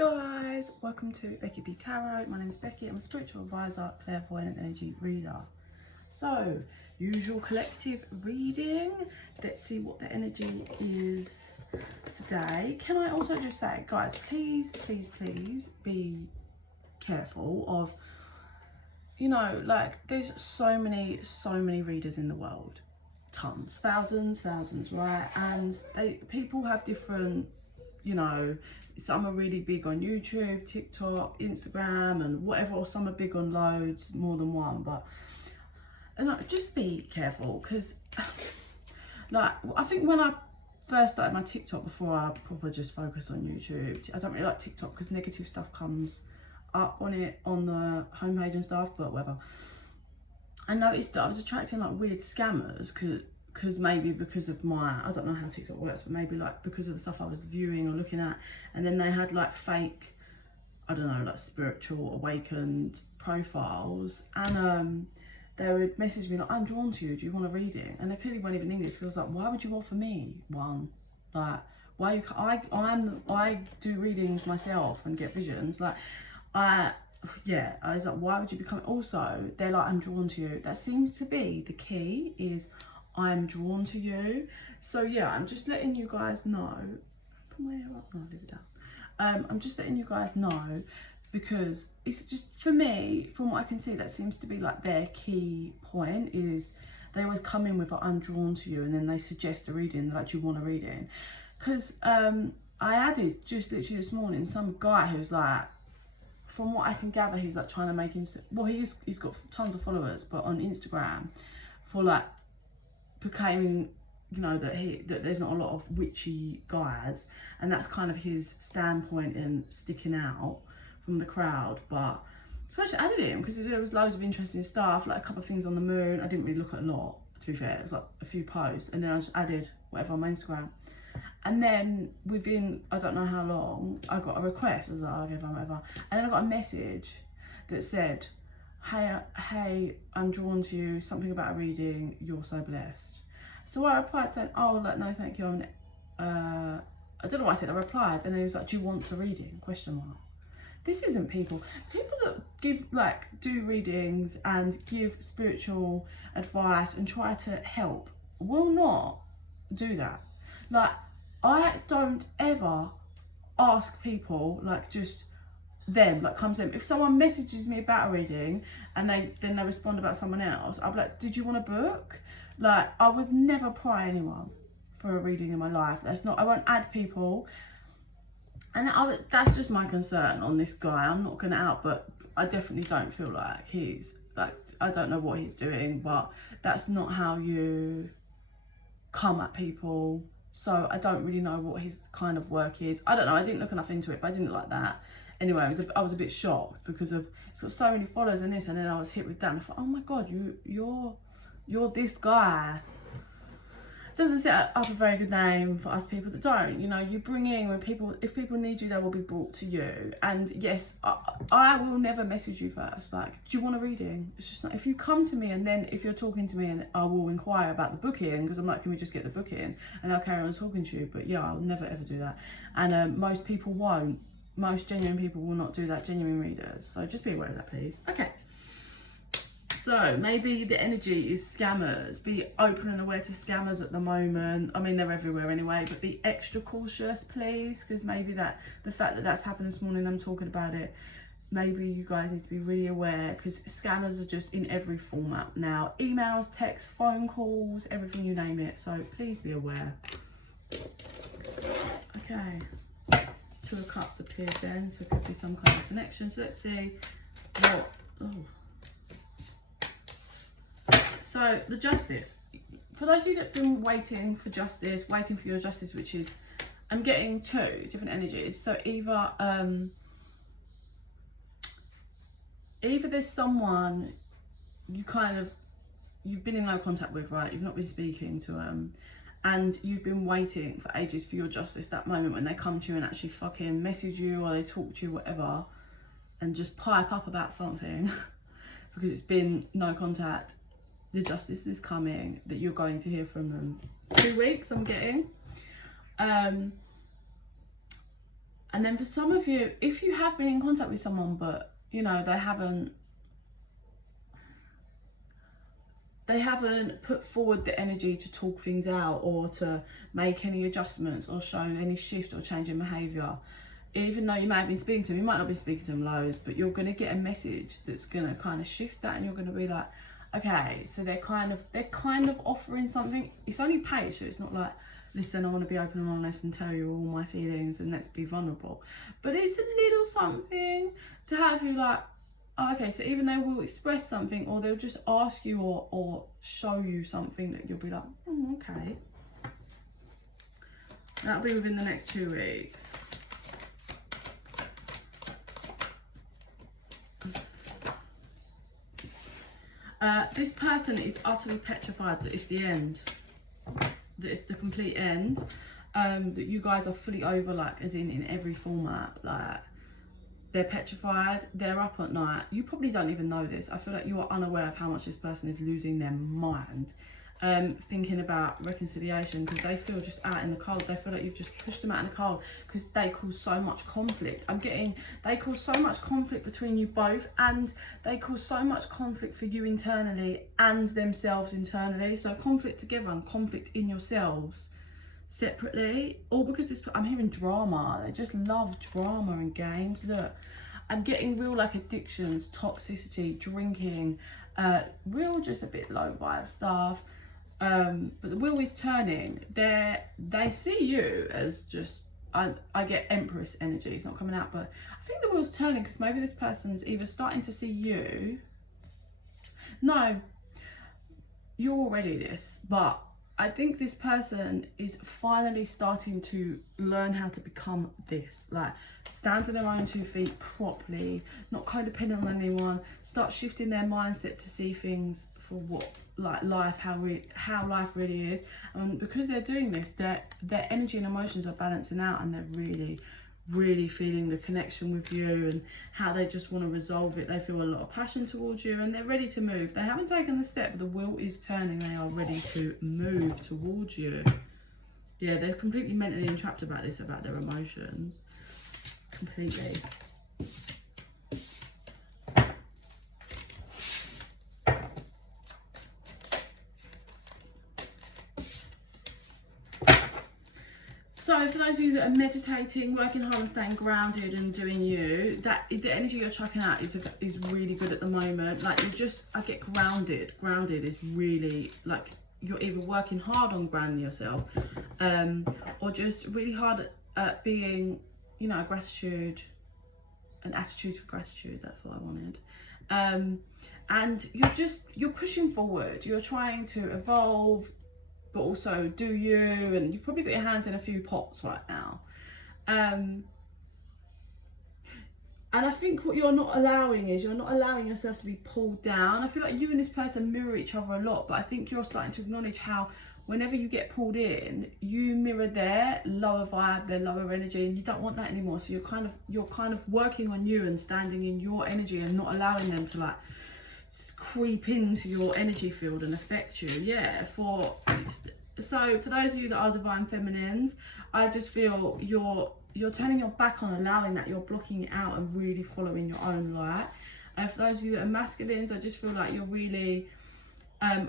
guys, welcome to Becky Tarot. My name is Becky. I'm a spiritual advisor, clairvoyant and energy reader. So, usual collective reading. Let's see what the energy is today. Can I also just say, guys, please be careful of, you know, like there's so many readers in the world. Tons, thousands, right? And people have different, you know, some are really big on YouTube, TikTok, Instagram and whatever, or some are big on loads, more than one. But just be careful, because like I think when I first started my TikTok, before I probably just focused on YouTube, I don't really like TikTok because negative stuff comes up on it on the homepage and stuff, but whatever. I noticed that I was attracting like weird scammers because maybe because of my, I don't know how TikTok works, but maybe like because of the stuff I was viewing or looking at, and then they had like fake, I don't know, like spiritual awakened profiles, and they would message me like, I'm drawn to you, do you want a reading? And they clearly weren't even English, because I was like, why would you offer me one? Like, why you, I do readings myself and get visions, like I was like, why would you be coming? Also, they're like, I'm drawn to you. That seems to be the key, is I'm drawn to you. So yeah, I'm just letting you guys know. Put my hair up, no, leave it down. I'm just letting you guys know, because it's just, for me, from what I can see, that seems to be like their key point, is they always come in with like, I'm drawn to you, and then they suggest a reading, like, do you want a reading? Because I added just literally this morning some guy who's like, from what I can gather, he's like trying to make him, well, he's got tons of followers, but on Instagram, for like proclaiming, you know, that there's not a lot of witchy guys, and that's kind of his standpoint in sticking out from the crowd. But so I just added him because there was loads of interesting stuff, like a couple of things on the moon. I didn't really look at a lot, to be fair. It was like a few posts, and then I just added whatever on my Instagram. And then within, I don't know how long, I got a request. I was like, okay, fine, whatever. And then I got a message that said, hey, I'm drawn to you, something about a reading, you're so blessed. So I replied saying, oh, like, no, thank you. I don't know what I said. I replied, and then he was like, do you want a reading? Question mark. This isn't people that give, like, do readings and give spiritual advice and try to help will not do that. Like, I don't ever ask people, like, just them, like, comes in. If someone messages me about a reading and then they respond about someone else, I'll be like, did you want a book? Like, I would never pry anyone for a reading in my life. I won't add people. And that's just my concern on this guy. I'm not going to out, but I definitely don't feel like he's, like, I don't know what he's doing, but that's not how you come at people. So I don't really know what his kind of work is. I don't know, I didn't look enough into it, but I didn't like that. Anyway, I was a bit shocked because of, it's got so many followers in this, and then I was hit with that, and I thought, oh my God, you're this guy. It doesn't set up a very good name for us people that don't. You know, you bring in when people, if people need you, they will be brought to you. And yes, I will never message you first. Like, do you want a reading? It's just not, if you come to me and then if you're talking to me, and I will inquire about the booking, because I'm like, can we just get the booking? And I'll carry on talking to you. But yeah, I'll never ever do that. And most people won't. Most genuine people will not do that, genuine readers. So just be aware of that, please. Okay. So maybe the energy is scammers. Be open and aware to scammers at the moment. I mean, they're everywhere anyway, but be extra cautious, please, because maybe the fact that that's happened this morning, I'm talking about it, maybe you guys need to be really aware, because scammers are just in every format now. Emails, texts, phone calls, everything, you name it. So please be aware. Okay. Two of Cups appeared then, so it could be some kind of connection. So let's see what, So the Justice, for those of you that have been waiting for justice, waiting for your justice, which is, I'm getting two different energies. So either there's someone you've been in no contact with, right? You've not been speaking to them, and you've been waiting for ages for your justice, that moment when they come to you and actually fucking message you, or they talk to you, whatever, and just pipe up about something because it's been no contact. The justice is coming, that you're going to hear from them. 2 weeks I'm getting. And then for some of you, if you have been in contact with someone, but you know, they haven't put forward the energy to talk things out or to make any adjustments or show any shift or change in behaviour, even though you may have been speaking to them, you might not be speaking to them loads, but you're going to get a message that's going to kind of shift that, and you're going to be like, okay, so they're kind of offering something. It's only page, so it's not like, listen, I want to be open and honest and tell you all my feelings and let's be vulnerable. But it's a little something to have you like, oh, okay, so even they will express something, or they'll just ask you or show you something that you'll be like, okay. That'll be within the next 2 weeks. This person is utterly petrified that it's the end, that it's the complete end, that you guys are fully over, like as in every format. Like, they're petrified, they're up at night. You probably don't even know this. I feel like you are unaware of how much this person is losing their mind, thinking about reconciliation, because they feel just out in the cold. They feel like you've just pushed them out in the cold because they cause so much conflict. They cause so much conflict between you both, and they cause so much conflict for you internally and themselves internally. So conflict together and conflict in yourselves separately. All because I'm hearing drama. They just love drama and games. Look, I'm getting real like addictions, toxicity, drinking, real just a bit low vibe stuff. But the wheel is turning. They see you as just, I get Empress energy. It's not coming out, but I think the wheel's turning because maybe this person's either starting to see you. No, you're already this, but I think this person is finally starting to learn how to become this, like stand on their own 2 feet properly, not codependent on anyone, start shifting their mindset to see things for what, like life, how life really is. And because they're doing this, their energy and emotions are balancing out, and they're really feeling the connection with you and how they just want to resolve it. They feel a lot of passion towards you, and they're ready to move. They haven't taken the step, but the wheel is turning. They are ready to move towards you. Yeah, they're completely mentally entrapped about this, about their emotions. Completely. So for those of you that are meditating, working hard and staying grounded and doing you, the energy you're chucking out is really good at the moment. Like I get grounded. Grounded is really like you're either working hard on grounding yourself, or just really hard at being, you know, gratitude, an attitude for gratitude. That's what I wanted. And you're pushing forward. You're trying to evolve, but also do you, and you've probably got your hands in a few pots right now. And I think what you're not allowing is you're not allowing yourself to be pulled down. I feel like you and this person mirror each other a lot, but I think you're starting to acknowledge how whenever you get pulled in, you mirror their lower vibe, their lower energy, and you don't want that anymore. So you're kind of working on you and standing in your energy and not allowing them to like creep into your energy field and affect you. Yeah, so for those of you that are divine feminines, I just feel you're turning your back on allowing that. You're blocking it out and really following your own light. For those of you that are masculines, I just feel like you're really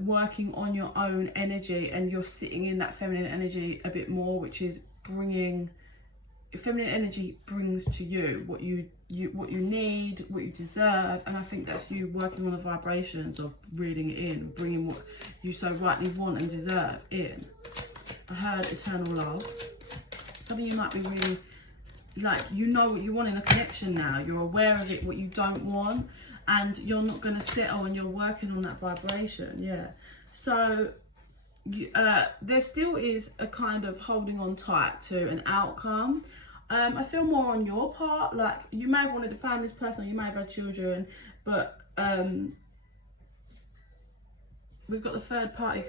working on your own energy, and you're sitting in that feminine energy a bit more, which is bringing feminine energy brings to you what you need, what you deserve. And I think that's you working on the vibrations of reading it in, bringing what you so rightly want and deserve in. I heard eternal love. Some of you might be really like, you know what you want in a connection now. You're aware of it, what you don't want, and you're not going to settle, and you're working on that vibration. Yeah, so there still is a kind of holding on tight to an outcome. I feel more on your part, like you may have wanted to find this person, or you may have had children, but we've got the third party,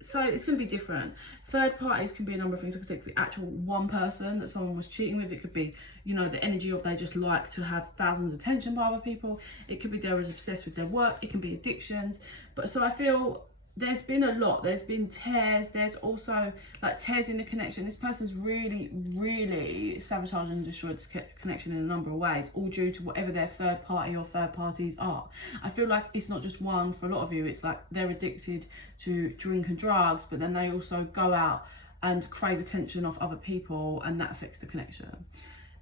so it's going to be different. Third parties can be a number of things. It could be actual one person that someone was cheating with. It could be, you know, the energy of they just like to have thousands of attention by other people. It could be they're as obsessed with their work. It can be addictions. But so I feel there's been a lot. There's been tears. There's also like tears in the connection. This person's really, really sabotaged and destroyed this connection in a number of ways, all due to whatever their third party or third parties are. I feel like it's not just one for a lot of you. It's like they're addicted to drink and drugs, but then they also go out and crave attention of other people, and that affects the connection.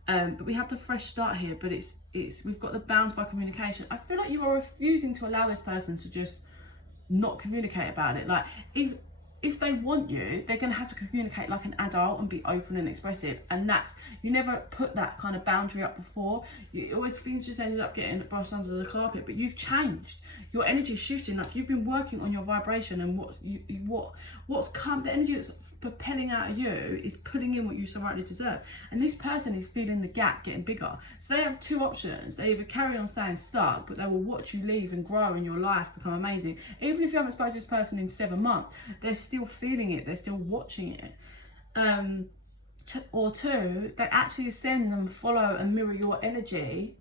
But we have the fresh start here, but it's we've got the bound by communication. I feel like you are refusing to allow this person to just not communicate about it. Like if they want you, they're going to have to communicate like an adult and be open and expressive, and that's, you never put that kind of boundary up before. You always, things just ended up getting brushed under the carpet, but you've changed. Your energy shifting, like you've been working on your vibration, and what's come, the energy that's propelling out of you is pulling in what you so rightly deserve. And this person is feeling the gap getting bigger. So they have two options. They either carry on staying stuck, but they will watch you leave and grow in your life, become amazing. Even if you haven't spoken to this person in 7 months, they're still feeling it, they're still watching it. Or two, they actually ascend and follow and mirror your energy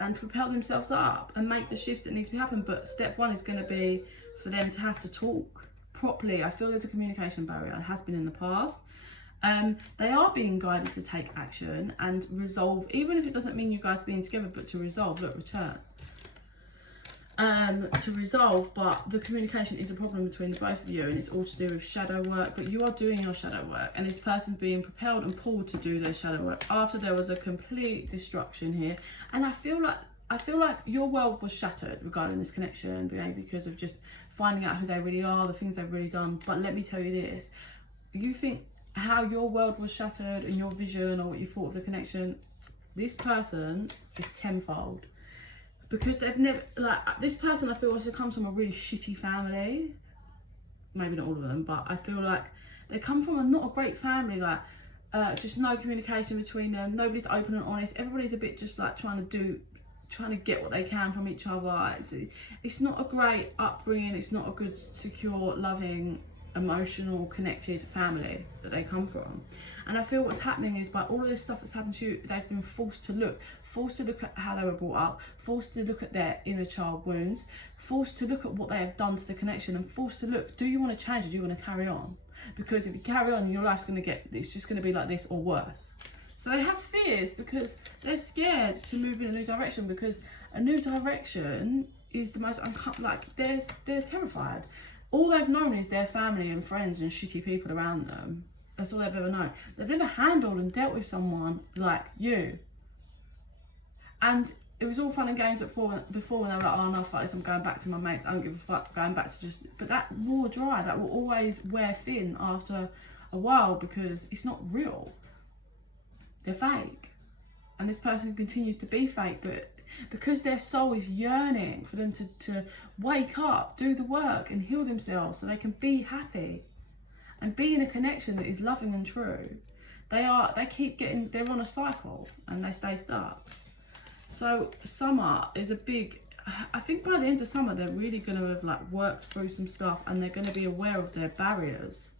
and propel themselves up and make the shifts that need to be happen. But step one is going to be for them to have to talk properly. I feel there's a communication barrier. It has been in the past. They are being guided to take action and resolve, even if it doesn't mean you guys being together, but to resolve, look, return. To resolve, but the communication is a problem between the both of you, and it's all to do with shadow work. But you are doing your shadow work, and this person's being propelled and pulled to do their shadow work after there was a complete destruction here. And I feel like your world was shattered regarding this connection, because of just finding out who they really are, the things they've really done. But let me tell you this, you think how your world was shattered and your vision or what you thought of the connection, this person is tenfold. Because they've never, like, this person I feel also comes from a really shitty family. Maybe not all of them, but I feel like they come from not a great family, like just no communication between them, nobody's open and honest, everybody's a bit just like trying to get what they can from each other. It's not a great upbringing, it's not a good, secure, loving, emotional, connected family that they come from. And I feel what's happening is, by all of this stuff that's happened to you, they've been forced to look at how they were brought up, forced to look at their inner child wounds, forced to look at what they have done to the connection, and forced to look, do you want to change or do you want to carry on? Because if you carry on, your life's going to it's just going to be like this or worse. So they have fears because they're scared to move in a new direction, because a new direction is the most like they're terrified. All they've known is their family and friends and shitty people around them. That's all they've ever known. They've never handled and dealt with someone like you. And it was all fun and games before when they were like, oh no, fuck this, I'm going back to my mates, I don't give a fuck, going back to just... But that wore dry, that will always wear thin after a while, because it's not real. They're fake. And this person continues to be fake, but because their soul is yearning for them to wake up, do the work and heal themselves so they can be happy and be in a connection that is loving and true, they're on a cycle and they stay stuck. So summer is a big, I think by the end of summer they're really going to have like worked through some stuff, and they're going to be aware of their barriers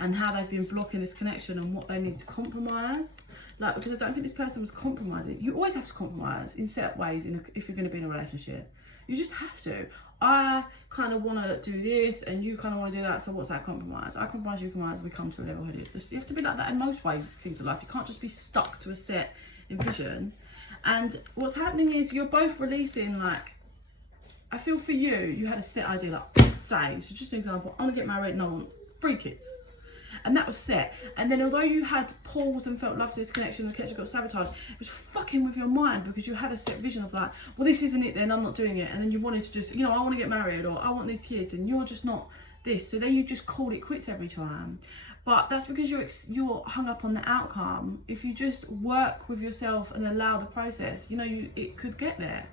and how they've been blocking this connection and what they need to compromise. Like, because I don't think this person was compromising. You always have to compromise in certain ways if you're going to be in a relationship. You just have to. I kind of want to do this and you kind of want to do that, so what's that compromise? I compromise, you compromise, we come to a level headed. You have to be like that in most ways, things in life. You can't just be stuck to a set vision. And what's happening is you're both releasing, like, I feel for you, you had a set idea, like, say, so just an example, I want to get married and I want 3 kids. And that was set. And then although you had pulls and felt love to this connection and the connection got sabotaged, it was fucking with your mind, because you had a set vision of like, well, this isn't it then, I'm not doing it. And then you wanted to just, I want to get married, or I want these kids, and you're just not this. So then you just called it quits every time. But that's because you're hung up on the outcome. If you just work with yourself and allow the process, it could get there.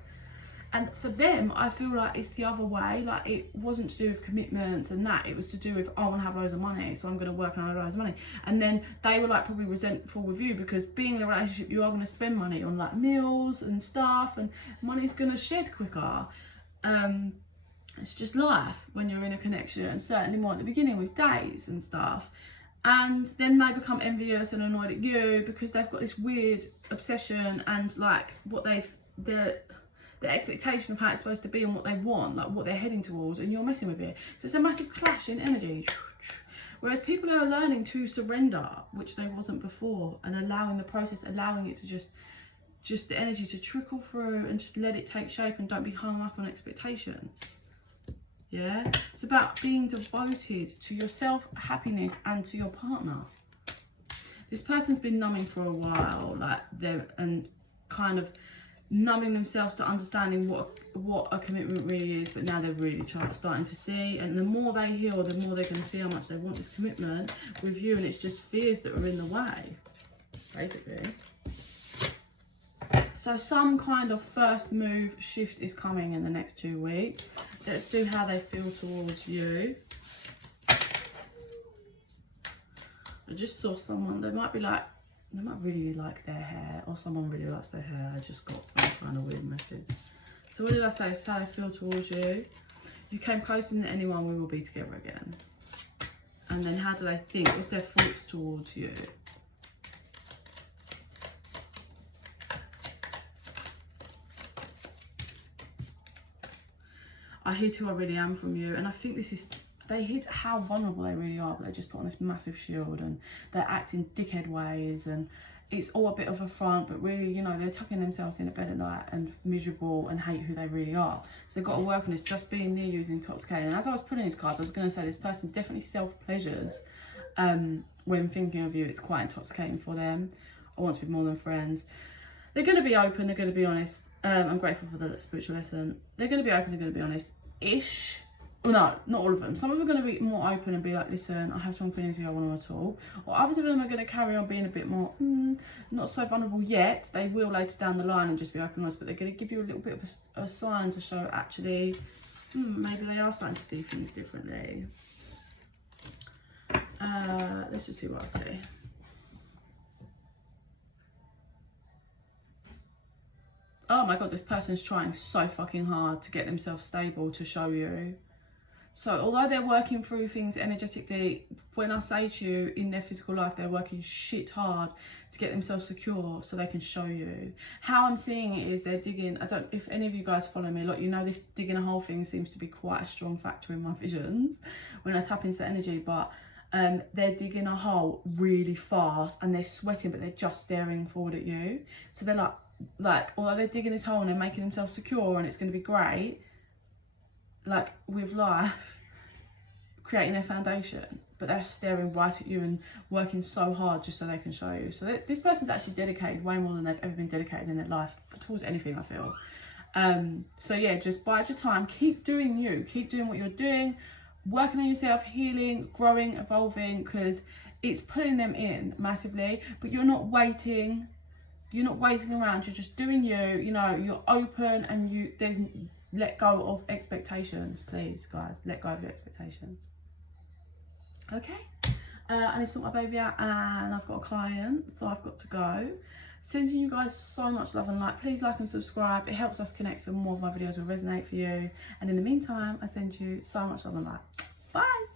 And for them, I feel like it's the other way. Like, it wasn't to do with commitments and that. It was to do with, I want to have loads of money, so I'm going to work and have loads of money. And then they were like probably resentful with you, because being in a relationship, you are going to spend money on like meals and stuff, and money's going to shed quicker. It's just life when you're in a connection, and certainly more at the beginning with dates and stuff. And then they become envious and annoyed at you because they've got this weird obsession, and like the expectation of how it's supposed to be and what they want, like what they're heading towards, and you're messing with it. So it's a massive clash in energy. Whereas people who are learning to surrender, which they wasn't before, and allowing the process, allowing it to just the energy to trickle through and just let it take shape and don't be hung up on expectations. Yeah, it's about being devoted to yourself, happiness, and to your partner. This person's been numbing for a while, like and kind of numbing themselves to understanding what a commitment really is, but now they're really starting to see, and the more they heal, the more they're going to see how much they want this commitment with you, and it's just fears that are in the way, basically. So some kind of first move shift is coming in the next 2 weeks. Let's do how they feel towards you. I just saw someone, they might really like their hair, or someone really likes their hair. I just got some kind of weird message. So what did I say? It's how they feel towards you. You came closer than anyone, we will be together again. And then how do they think? What's their thoughts towards you? I hid who I really am from you, and I think this is, they hid how vulnerable they really are, but they just put on this massive shield, and they're acting dickhead ways, and it's all a bit of a front, but really, you know, they're tucking themselves in a bed at night and miserable and hate who they really are. So they've got to work on this. Just being near you is intoxicating. And as I was putting these cards, I was going to say this person definitely self-pleasures when thinking of you. It's quite intoxicating for them. I want to be more than friends. They're going to be open, they're going to be honest. I'm grateful for the spiritual lesson. They're going to be open, they're going to be honest-ish. Well, no, not all of them. Some of them are going to be more open and be like, listen, I have strong feelings for you, I want to talk. Or others of them are going to carry on being a bit more, not so vulnerable yet. They will later down the line and just be open and honest, but they're going to give you a little bit of a sign to show actually, maybe they are starting to see things differently. Let's just see what I say. Oh my God, this person's trying so fucking hard to get themselves stable to show you. So although they're working through things energetically, when I say to you, in their physical life, they're working shit hard to get themselves secure so they can show you. How I'm seeing it is they're digging, if any of you guys follow me, like, you know, this digging a hole thing seems to be quite a strong factor in my visions when I tap into the energy, but they're digging a hole really fast and they're sweating, but they're just staring forward at you. So they're like, although they're digging this hole and they're making themselves secure and it's going to be great, like with life, creating their foundation, but they're staring right at you and working so hard just so they can show you. So this person's actually dedicated way more than they've ever been dedicated in their life towards anything, I feel. So yeah, just bide your time, keep doing you, keep doing what you're doing, working on yourself, healing, growing, evolving, because it's pulling them in massively, but you're not waiting. You're not waiting around, you're just doing you, you know, you're open, and there's let go of expectations, please, guys. Let go of your expectations. Okay? I need to sort my baby out, and I've got a client, so I've got to go. Sending you guys so much love and light. Please like and subscribe. It helps us connect, so more of my videos will resonate for you. And in the meantime, I send you so much love and light. Bye!